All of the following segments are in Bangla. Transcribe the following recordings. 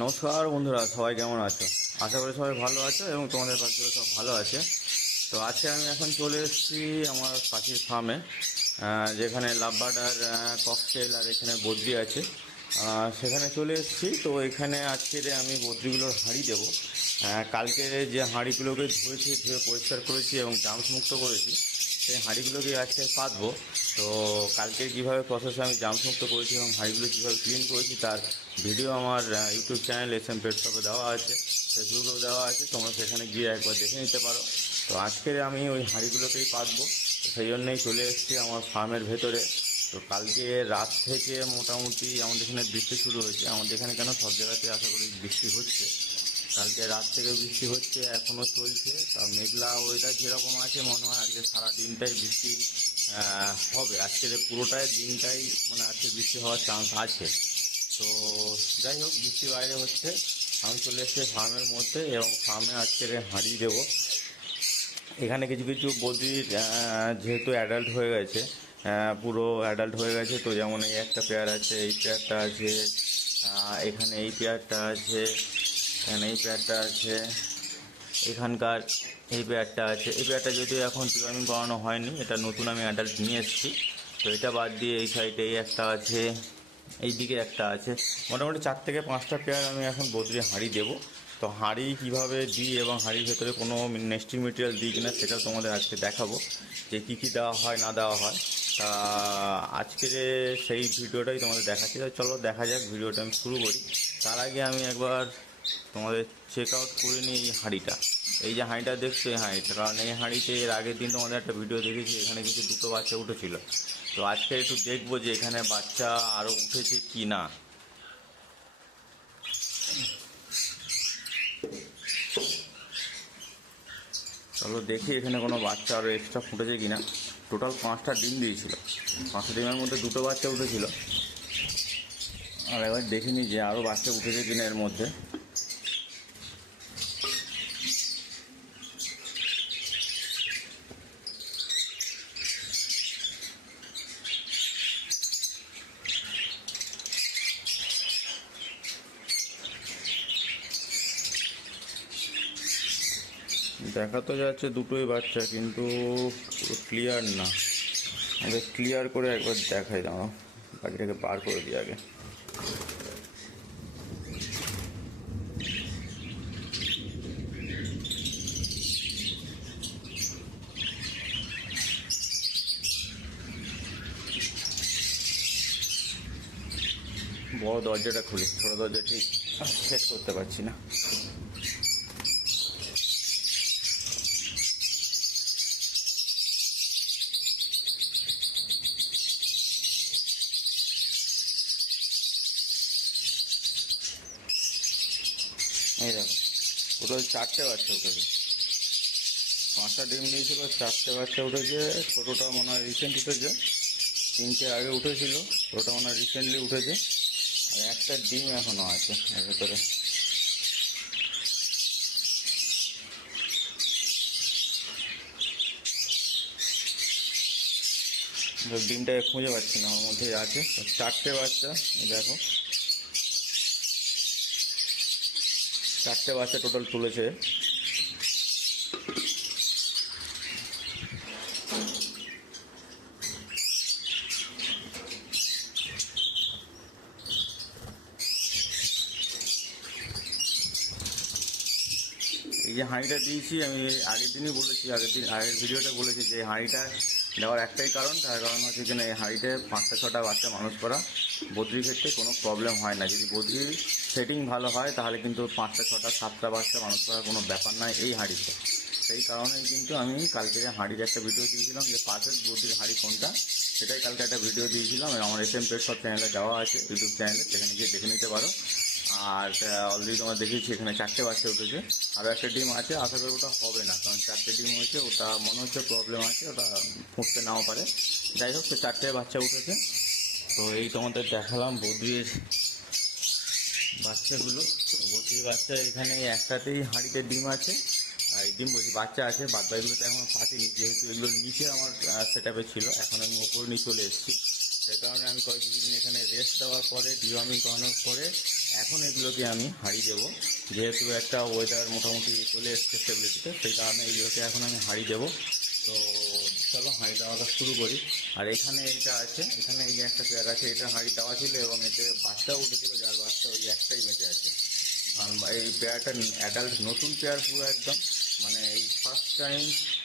নমস্কার বন্ধুরা, সবাই কেমন আছো? আশা করি সবাই ভালো আছো এবং তোমাদের পাখিও সব ভালো আছে। তো আজকে আমি এখন চলে এসেছি আমার পাখির ফার্মে, যেখানে লাভবার্ড আর ককটেল আর এখানে বদ্রি আছে। সেখানে চলে এসেছি। তো এখানে আজকে আমি বদ্রিগুলোর হাঁড়ি দেবো। কালকে যে হাঁড়িগুলোকে ধুয়ে পরিষ্কার করেছি এবং জামস মুক্ত করেছি, সেই হাঁড়িগুলোকে আজকে পাতবো। তো কালকে কীভাবে প্রসেসে আমি জামস মুক্ত করেছি এবং হাঁড়িগুলো কীভাবে ক্লিন করেছি তার ভিডিও আমার ইউটিউব চ্যানেল SM পেট শপে দেওয়া আছে, ফেসবুকেও দেওয়া আছে, তোমরা সেখানে গিয়ে একবার দেখে নিতে পারো। তো আজকে আমি ওই হাঁড়িগুলোকেই পাতবো, সেই জন্যই চলে এসেছি আমার ফার্মের ভেতরে। তো কালকে রাত থেকে মোটামুটি আমাদের এখানে বৃষ্টি শুরু হয়েছে। আমাদের এখানে কেন, সব জায়গাতে আশা করি বৃষ্টি হচ্ছে। কালকে রাত থেকে বৃষ্টি হচ্ছে, এখনও চলছে। তা মেঘলা ওয়েদার যেরকম আছে, মনে হয় আজকে সারা দিনটাই বৃষ্টি হবে। আজকের পুরোটাই দিনটাই মানে আজকে বৃষ্টি হওয়ার চান্স আছে। তো যাই হোক, বৃষ্টি বাইরে হচ্ছে, আমি চলে এসেছি ফার্মের মধ্যে এবং ফার্মে আজকে হাঁড়ি দেবো। এখানে কিছু কিছু বদ্রির যেহেতু অ্যাডাল্ট হয়ে গেছে, পুরো অ্যাডাল্ট হয়ে গেছে। তো যেমন এই একটা পেয়ার আছে, এই পেয়ারটা আছে, এখানে এই পেয়ারটা আছে, এখানে এই পেয়ারটা আছে, এখানকার এই পেয়ারটা আছে। এই পেয়ারটা যদিও এখন ডিওয়ার্মিং করানো হয়নি, এটা নতুন আমি অ্যাডাল্ট নিয়ে এসেছি। তো এটা বাদ দিয়ে এই সাইডে এই একটা আছে, এই দিকে একটা আছে। মোটামুটি 4 থেকে 5টা পেয়ার আমি এখন বদ্রি হাঁড়ি দেবো। তো হাঁড়ি কীভাবে দিই এবং হাঁড়ির ভেতরে কোনো নেস্টিং মেটেরিয়াল দিই কিনা সেটা তোমাদের আজকে দেখাবো, যে কী কী দেওয়া হয় না দেওয়া হয়। তা আজকে সেই ভিডিওটাই তোমাদের দেখাচ্ছি। চলো দেখা যাক, ভিডিওটা আমি শুরু করি। তার আগে আমি একবার তোমাদের চেক আউট করে নিই এই হাঁড়িটা। এই যে হাঁড়িটা দেখছো, এই হাঁড়িটা, কারণ এই হাঁড়িতে এর আগের দিন তোমাদের একটা ভিডিও দেখেছি, এখানে কিছু দুটো বাচ্চা উঠেছিল। তো আজকে একটু দেখবো যে এখানে বাচ্চা আরও উঠেছে কি না। চলো দেখি এখানে কোনো বাচ্চা আরও এক্সট্রা ফুটেছে কি না। টোটাল 5টা ডিম দিয়েছিল, 5টা ডিমের মধ্যে দুটো বাচ্চা উঠেছিল। আর এবার দেখিনি যে আরও বাচ্চা উঠেছে কিনা এর মধ্যে। দেখা তো যাচ্ছে দুটোই বাচ্চা, কিন্তু পুরো ক্লিয়ার না। আমাদের ক্লিয়ার করে একবার দেখাই, দাও পাখিটাকে বার করে দিই আগে। বড় দরজাটা খুলি, ছোটো দরজা ঠিক সেট করতে পারছি না। এই দেখো, টোটাল 4টে বাচ্চা উঠেছে। 5টা ডিম দিয়েছিল, 4টে বাচ্চা উঠেছে। ছোটোটা মনে হয় রিসেন্ট উঠেছে, 3টে আগে উঠেছিল, ছোটোটা মনে হয় রিসেন্টলি উঠেছে। আর একটা ডিম এখনও আছে এর ভেতরে। ডিমটাকে খুঁজে পাচ্ছি না, ওর মধ্যেই আছে। 4টে বাচ্চা, দেখো 4টে বাচ্চা টোটাল তুলেছে। এই যে হাঁড়িটা দিয়েছি, আমি আগের দিনই বলেছি, আগের ভিডিওটা বলেছি যে হাঁড়িটা দেওয়ার একটাই কারণ, তার কারণ হচ্ছে কিনা এই হাঁড়িতে 5টা 6টা বাচ্চা মানুষ করা বদ্রির ক্ষেত্রে কোনো প্রবলেম হয় না। যদি বদ্রির সেটিং ভালো হয় তাহলে কিন্তু 5টা 6টা 7টা বাচ্চা মানুষ করার কোনো ব্যাপার নয় এই হাঁড়িতে। সেই কারণেই কিন্তু আমি কালকে হাঁড়ির একটা ভিডিও দিয়েছিলাম, যে পারফেক্ট বদ্রির হাঁড়ি কোনটা, সেটাই কালকে একটা ভিডিও দিয়েছিলাম। আমার SM পেট শপ চ্যানেলে দেওয়া আছে, ইউটিউব চ্যানেলে, সেখানে গিয়ে দেখে নিতে পারো। আর অলরেডি তোমার দেখিয়েছি এখানে 4টে বাচ্চা উঠেছে, আরও একটা ডিম আছে। আশা করি ওটা হবে না, কারণ 4টে ডিম হয়েছে, ওটা মনে হচ্ছে প্রবলেম আছে, ওটা ফুটতে নাও পারে। যাই হোক, তো 4টে বাচ্চা উঠেছে। তো এই তোমাদের দেখালাম বদ্রির বাচ্চাগুলো। বদ্রির বাচ্চা এখানে একটাতেই হাঁড়িতে ডিম আছে, আর ডিম বলছি বাচ্চা আছে। বাদ বাকিগুলোতে এখন পাঠিনি, যেহেতু এগুলো নিচে আমার সেট আপে ছিল, এখন আমি ওপরে নিয়ে চলে এসেছি। সেই কারণে আমি কিছুদিন এখানে রেস্ট দেওয়ার পরে, ডিওয়ার্মিং করানোর পরে এখন এগুলোকে আমি হাঁড়ি দেবো, যেহেতু একটা ওয়েদার মোটামুটি চলে এসছে স্টেবিলিটিতে, সেই কারণে এইগুলোকে এখন আমি হাঁড়ি দেবো। তো চলো হাঁড়ি দেওয়াটা শুরু করি। আর এখানে এইটা আছে, এখানে এই যে একটা পেয়ার আছে, এটা হাঁড়ি দেওয়া ছিল এবং এতে বাচ্চাও উঠেছিল, যার বাচ্চা ওই একটাই বেঁচে আছে। কারণ এই পেয়ারটা অ্যাডাল্ট নতুন পেয়ার পুরো একদম, মানে এই ফার্স্ট টাইম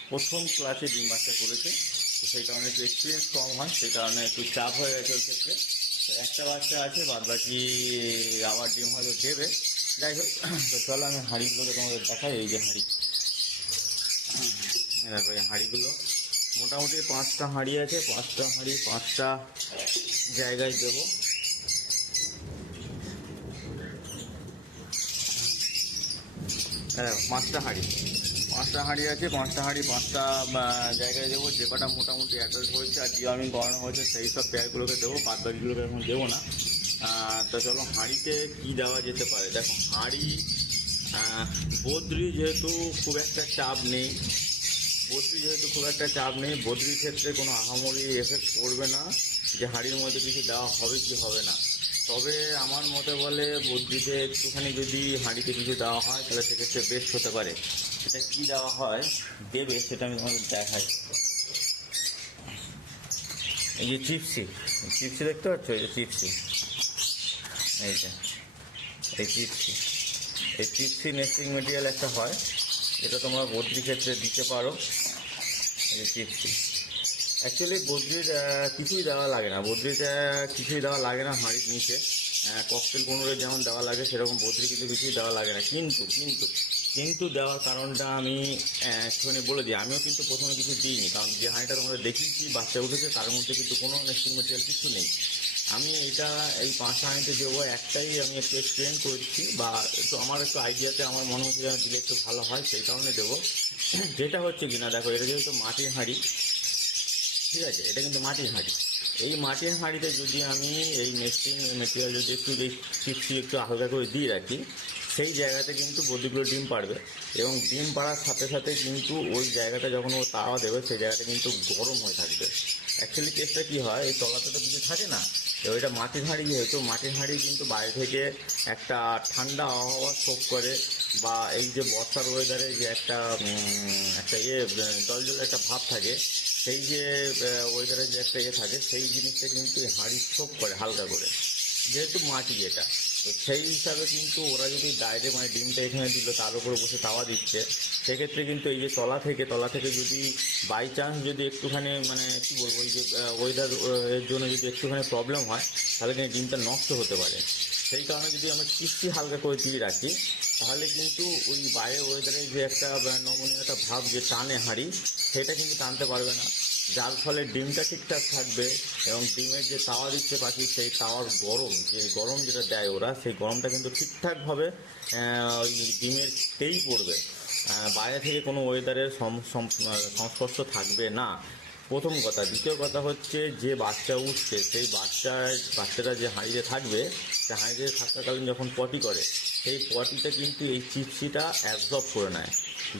প্রথম ক্লাসে ডিম বাচ্চা করেছে। তো সেই কারণে একটু এক্সপিরিয়েন্স কম হয়, সেই কারণে একটু চাপ হয়ে গেছে ওর ক্ষেত্রে। তো একটা বাচ্চা আছে, বাদ বাকি আবার ডিম হয়তো দেবে। যাই হোক, তো চলো আমি হাঁড়িগুলোকে তোমাদের দেখাই। এই যে হাঁড়ি, দেখো এই হাঁড়িগুলো মোটামুটি 5টা হাঁড়ি আছে, 5টা হাঁড়ি 5টা জায়গায় দেবো। হ্যাঁ, 5টা হাঁড়ি আছে, 5টা হাঁড়ি 5টা জায়গায় দেবো। যে কটা মোটামুটি অ্যাডাল্ট হয়েছে আর ডিওয়ার্মিং করানো হয়েছে সেই সব পেয়ারগুলোকে দেবো, বাদ বাকিগুলোকে এখন দেবো না। তো চলো হাঁড়িতে কী দেওয়া যেতে পারে। দেখো হাঁড়ি বদ্রি যেহেতু খুব একটা চাপ নেই, বদ্রির ক্ষেত্রে কোনো আহামরি এফেক্ট পড়বে না যে হাঁড়ির মধ্যে কিছু দেওয়া হবে কি হবে না। তবে আমার মতে বলে বদ্রিতে একটুখানি যদি হাঁড়িতে কিছু দেওয়া হয় তাহলে সেক্ষেত্রে বেস্ট হতে পারে। সেটা কী দেওয়া হয় দেবে সেটা আমি তোমাদের দেখাই। এই যে চিপসি দেখতে পাচ্ছ, এই যে চিপসি, এই যে এই চিপসি নেস্টিং মেটেরিয়াল একটা হয়, যেটা তোমরা বদ্রির ক্ষেত্রে দিতে পারো। এই যে চিপসি, অ্যাকচুয়ালি বদ্রির কিছুই দেওয়া লাগে না, হাঁড়ির নিচে ককটেল কোনোরে যেমন দেওয়া লাগে সেরকম বদ্রি কিন্তু কিছুই দেওয়া লাগে না। কিন্তু দেওয়ার কারণটা আমি একটুখানি বলে দিই। আমিও কিন্তু প্রথমে কিছু দিইনি, কারণ যে হাঁড়িটা তোমরা দেখিয়েছি বাচ্চা উঠেছে তার মধ্যে কিন্তু কোনো নেস্টিং মেটেরিয়াল কিছু নেই। আমি এইটা এই 5টা হাঁড়িতে দেবো, একটাই আমি একটু এক্সপেরিয়েন্স করেছি, বা একটু আমার একটু আইডিয়াতে আমার মনে হচ্ছে যেন দিলে একটু ভালো হয়, সেই কারণে দেবো। যেটা হচ্ছে কিনা দেখো, এটা যেহেতু মাটির হাঁড়ি, ঠিক আছে, এটা কিন্তু মাটির হাঁড়ি। এই মাটির হাঁড়িতে যদি আমি এই নেস্টিং মেটেরিয়াল যদি একটু চিপসি একটু হালকা করে দিয়ে রাখি, সেই জায়গাতে কিন্তু বদ্রিগুলো ডিম পাড়বে, এবং ডিম পাড়ার সাথে সাথে কিন্তু ওই জায়গাটা যখন ও তাওয়া দেবে সেই জায়গাটা কিন্তু গরম হয়ে থাকবে। অ্যাকচুয়ালি কেসটা কী হয়, এই তলাতে তো কিছু থাকে না, তো ওইটা মাটির হাঁড়ি, যেহেতু মাটির হাঁড়ি কিন্তু বাইরে থেকে একটা ঠান্ডা আবহাওয়া শোক করে, বা এই যে বর্ষার ওয়েদারে যে একটা জল একটা ভাব থাকে, সেই যে ওয়েদারে যে একটা থাকে, সেই জিনিসটা কিন্তু হাঁড়ি শোক করে হালকা করে, যেহেতু মাটি এটা। তো সেই হিসাবে কিন্তু ওরা যদি ডাইরেক্ট মানে ডিমটা এখানে দিল, তার উপরে বসে তাওয়া দিচ্ছে, সেক্ষেত্রে কিন্তু এই যে তলা থেকে যদি বাই চান্স যদি একটুখানি মানে কী বলবো, এই যে ওয়েদার এর জন্য যদি একটুখানি প্রবলেম হয়, তাহলে কিন্তু ডিমটা নষ্ট হতে পারে। সেই কারণে যদি আমরা চিপসি হালকা করে দিয়ে রাখি, তাহলে কিন্তু ওই বাইরের ওয়েদারে যে একটা নমনীয় একটা ভাব যে টানে হাঁড়ি, সেটা কিন্তু টানতে পারবে না, যার ফলে ডিমটা ঠিকঠাক থাকবে। এবং ডিমের যে তাওয়া দিচ্ছে পাখি, সেই তাওয়ার গরম যেটা দেয় ওরা, সেই গরমটা কিন্তু ঠিকঠাকভাবে ওই ডিমেরতেই পড়বে, বাইরে থেকে কোনো ওয়েদারের সংস্পর্শ থাকবে না, প্রথম কথা। দ্বিতীয় কথা হচ্ছে, যে বাচ্চা উঠছে সেই বাচ্চাটা যে হাঁড়িতে থাকবে, সে হাঁড়িতে থাকাকালীন যখন পটি করে, সেই পটিটা কিন্তু এই চিপসিটা অ্যাবজর্ব করে নেয়।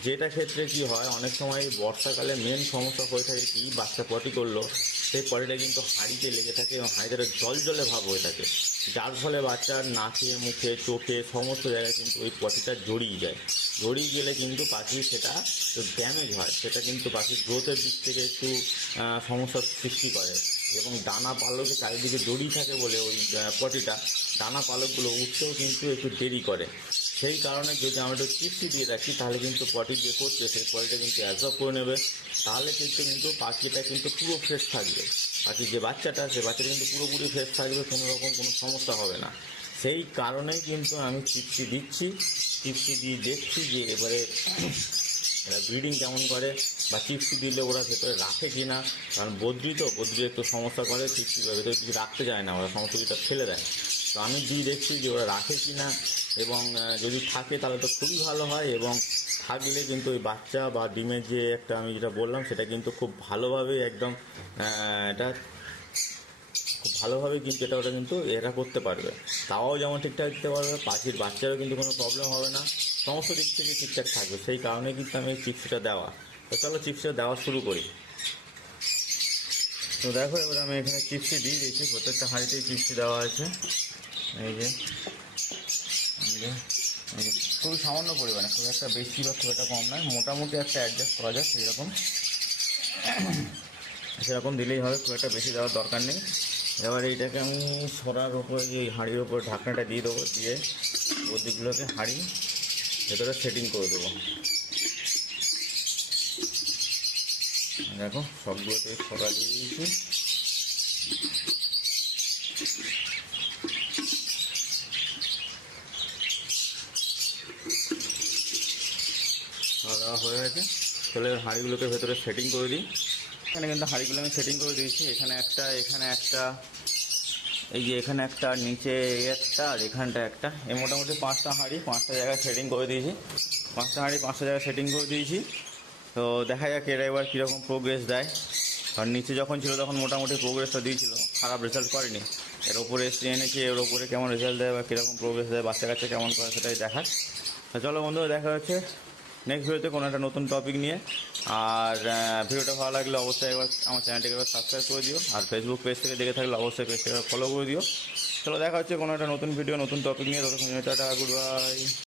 যেটা ক্ষেত্রে কি হয়, অনেক সময় বর্ষাকালে মেন সমস্যা হয়ে থাকে কি, বাচ্চা পটি করলো, সেই পটিটা কিন্তু হাঁড়িতে লেগে থাকে এবং হাঁড়িতে জল ভাব হয়ে থাকে, যার ফলে বাচ্চার নাকে মুখে চোখে সমস্ত জায়গায় কিন্তু ওই পটিটা জড়িয়ে গেলে কিন্তু পাখি সেটা ড্যামেজ হয়, সেটা কিন্তু পাখির গ্রোথের দিক থেকে একটু সমস্যার সৃষ্টি করে। এবং ডানা পালকে চারিদিকে জড়িয়ে থাকে বলে ওই পটিটা, ডানা পালকগুলো উঠতেও কিন্তু একটু দেরি করে। সেই কারণে যদি আমরা একটু চিপসি দিয়ে রাখি, তাহলে কিন্তু পটি যে করছে সেই পটিটা কিন্তু অ্যাবজর্ব করে নেবে, তাহলে কিন্তু পাখিটা কিন্তু পুরো ফ্রেশ থাকবে। পাখির যে বাচ্চাটা, সে বাচ্চাটা কিন্তু পুরোপুরি ফ্রেশ থাকবে, কোনো রকম কোনো সমস্যা হবে না। সেই কারণেই কিন্তু আমি চিপসি দিচ্ছি। চিপসি দিয়ে দেখছি যে এবারে এরা ব্রিডিং কেমন করে, বা চিপসি দিলে ওরা ভেতরে রাখে কি না। কারণ বদ্রি একটু সমস্যা করে, চিপসি ভেতরে কিছু রাখতে চায় না, ওরা সমস্ত কিছুটা ফেলে দেয়। তো আমি দিয়ে দেখছি যে ওরা রাখে কি না, এবং যদি থাকে তাহলে তো খুবই ভালো হয়, এবং থাকলে কিন্তু ওই বাচ্চা বা ডিমের যে একটা আমি যেটা বললাম, সেটা কিন্তু খুব ভালোভাবে একদম এটা খুব ভালোভাবে কিন্তু ওটা কিন্তু এরা করতে পারবে। তাও যেমন ঠিকঠাক দিতে পারবে, পাখির বাচ্চারও কিন্তু কোনো প্রবলেম হবে না, সমস্ত দিক থেকে ঠিকঠাক থাকবে। সেই কারণে কিন্তু আমি এই চিপসটা দেওয়া। তো চলো চিপসটা দেওয়া শুরু করি। তো দেখো, এবার আমি এখানে চিপসি দিয়ে দিয়েছি, প্রত্যেকটা হাঁড়িতেই চিপসি দেওয়া আছে। এই যে খুবই সামান্য পরিমাণে, খুব একটা বেশি বা খুব একটা কম নয়, মোটামুটি একটা অ্যাডজাস্ট করা যায় সেরকম দিলেই হবে, খুব একটা বেশি দেওয়ার দরকার নেই। এবার এইটাকে আমি সরার ওপরে যে হাঁড়ির ওপর ঢাকনাটা দিয়ে দেবো, দিয়ে ওদিকগুলোকে হাঁড়ি ভেতরে সেটিং করে দেবো। দেখো সবগুলোতে সরা দিয়ে দিয়েছি। খাওয়া দাওয়া হয়ে গেছে, তাহলে হাঁড়িগুলোকে ভেতরে সেটিং করে দিই। এখানে কিন্তু হাঁড়িগুলো আমি সেটিং করে দিয়েছি, এখানে একটা, এখানে একটা, এই যে এখানে একটা, আর নিচে একটা, আর এখানটা একটা, এই মোটামুটি 5টা হাঁড়ি 5টা জায়গায় সেটিং করে দিয়েছি। 5টা হাঁড়ি 5টা জায়গায় সেটিং করে দিয়েছি। তো দেখা যাক এরা এবার কীরকম প্রোগ্রেস দেয়। আর নিচে যখন ছিল তখন মোটামুটি প্রোগ্রেসটা দিয়েছিল, খারাপ রেজাল্ট করেনি। এর ওপরে এসে এনেছি, এর ওপরে কেমন রেজাল্ট দেয় বা কীরকম প্রোগ্রেস দেয়, বাচ্চা কাচ্চা কেমন করে সেটাই দেখার। তো চলো বন্ধুরা, দেখা হচ্ছে নেক্সট ভিডিওতে কোনো একটা নতুন টপিক নিয়ে। আর ভিডিওটা ভালো লাগলে অবশ্যই একবার আমার চ্যানেলটিকে একবার সাবস্ক্রাইব করে দিও, আর ফেসবুক পেজ থেকে দেখে থাকলে অবশ্যই পেজটাকে ফলো করে দিও। চলো দেখা হচ্ছে কোনো একটা নতুন ভিডিও নতুন টপিক নিয়ে। ততক্ষণ টাটা, গুড বাই।